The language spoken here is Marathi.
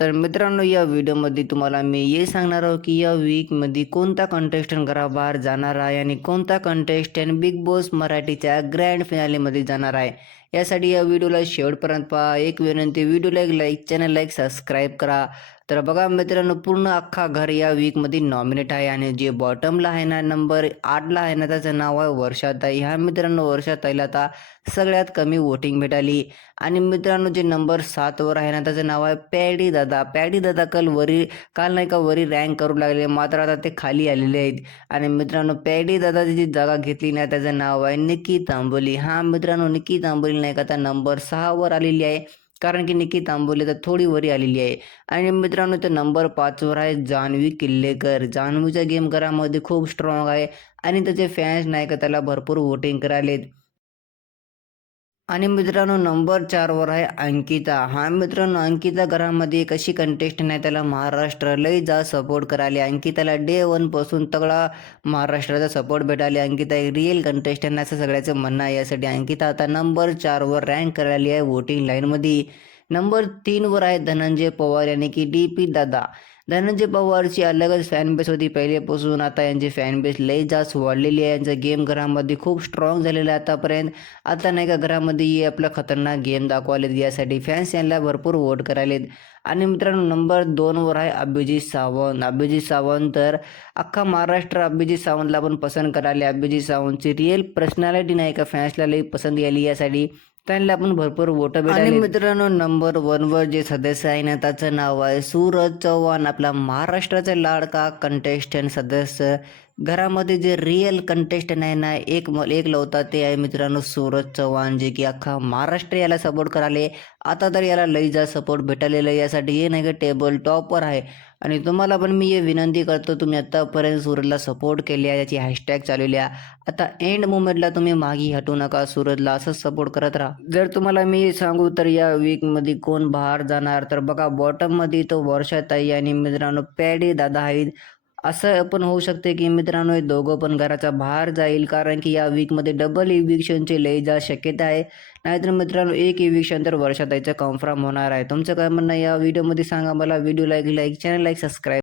तर मित्रांनो या व्हिडिओमध्ये तुम्हाला मी हे सांगणार आहोत की या वीकमध्ये कोणता कंटेस्टंट घराबाहेर जाणार आहे आणि कोणता कंटेस्टंट बिग बॉस मराठीच्या ग्रँड फिनालेमध्ये जाणार आहे. यासाठी या व्हिडिओला शेवटपर्यंत पहा. एक विनंती व्हिडिओला एक लाईक चॅनल लाईक सबस्क्राईब करा. तर बघा मित्रांनो पूर्ण अख्खा घर या वीकमध्ये नॉमिनेट आहे आणि जे बॉटमला आहे ना नंबर आठला आहे ना त्याचं नाव आहे वर्षाताई. ह्या मित्रांनो वर्षाताईला आता सगळ्यात कमी वोटिंग भेटाली. आणि मित्रांनो जे नंबर सातवर आहे ना त्याचं नाव आहे पॅडी दादा. पॅडी दादा काल वरी काल नाही का वरी रँक करू लागले. मात्र आता ते खाली आलेले आहेत. आणि मित्रांनो पॅडी दादा जी जागा घेतली ना त्याचं नाव आहे निकी तांबोली हा मित्रांनो निकी तांबोली नाही का आता नंबर सहावर आलेली आहे. कारण की निकिता आंबोली तर थोडी वरी आलेली आहे. आणि मित्रांनो तर नंबर पाचवर आहे जान्हवी किल्लेकर. जान्हवीचा गेम घरामध्ये खूप स्ट्रॉंग आहे. आणि त्याचे फॅन्स नाही का त्याला भरपूर वोटिंग करायलेत. आणि मित्रांनो नंबर चारवर आहे अंकिता. हा मित्रांनो अंकिता घरामध्ये एक अशी कंटेस्ट नाही त्याला महाराष्ट्र लई जा सपोर्ट करायला अंकिताला डे वनपासून तगडा महाराष्ट्राचा सपोर्ट भेटायला अंकिता एक रिअल कंटेस्टंट असं सगळ्याचं म्हणणं आहे यासाठी. अंकिता आता नंबर चारवर रँक करायली आहे वोटिंग लाईनमध्ये नंबर तीनवर आहे धनंजय पवार याने की डी पी दादा. धनंजय पवारची अलगच फॅनबेस होती पहिलेपासून आता यांची फॅनबेस लई जास्त वाढलेली आहे. यांचा गेम घरामध्ये खूप स्ट्रॉंग झालेला आहे आतापर्यंत. आता नाही का घरामध्ये हे आपला खतरनाक गेम दाखवालेत. यासाठी फॅन्स यांना भरपूर वोट करायलेत. आणि मित्रांनो नंबर दोनवर आहे अभिजित सावंत. अभिजित सावंत तर अख्खा महाराष्ट्र अभिजित सावंतला पण पसंत करायला अभिजित सावंतची रिअल पर्सनॅलिटी नाही का फॅन्सला लई पसंत यायली. यासाठी त्यांना पण भरपूर वोट आणि मित्रांनो नंबर वनवर जे सदस्य आहे ना त्याचं नाव आहे सूरज चव्हाण. आपला महाराष्ट्राचा लाडका कंटेस्टंट सदस्य घरामध्ये जे रिअल कंटेस्टंट आहे ना एक म एक लवता ते आहे मित्रांनो सूरज चव्हाण जे की अख्खा महाराष्ट्र याला सपोर्ट कराले. आता तर याला लई जा सपोर्ट भेटालेलं यासाठी हे नाही का टेबल टॉपवर आहे. आणि तुम्हाला पण मी हे विनंती करतो तुम्ही आत्तापर्यंत सूरजला सपोर्ट केले आहे याची हॅशटॅग चालू आहे आता एंड मुमेंटला तुम्ही मागे हटू नका सूरजला असंच सपोर्ट करत राहा. जर तुम्हाला मी सांगू तर या वीकमध्ये कोण बाहेर जाणार? तर बघा बॉटममध्ये तो वर्षाताई आणि मित्रांनो पॅडी दादा आहेत. असं पण होऊ शकते की मित्रांनो हे दोघं पण घराच्या बाहेर जाईल कारण की या वीकमध्ये डबल इव्हिक्शनची लई जा शक्यता आहे. नाहीतर मित्रांनो एक इव्हिक्शन तर वर्षात वर्षाताईचं कन्फर्म होणार आहे. तुमचं काय म्हणणं या व्हिडिओमध्ये सांगा मला. Video like like channel like subscribe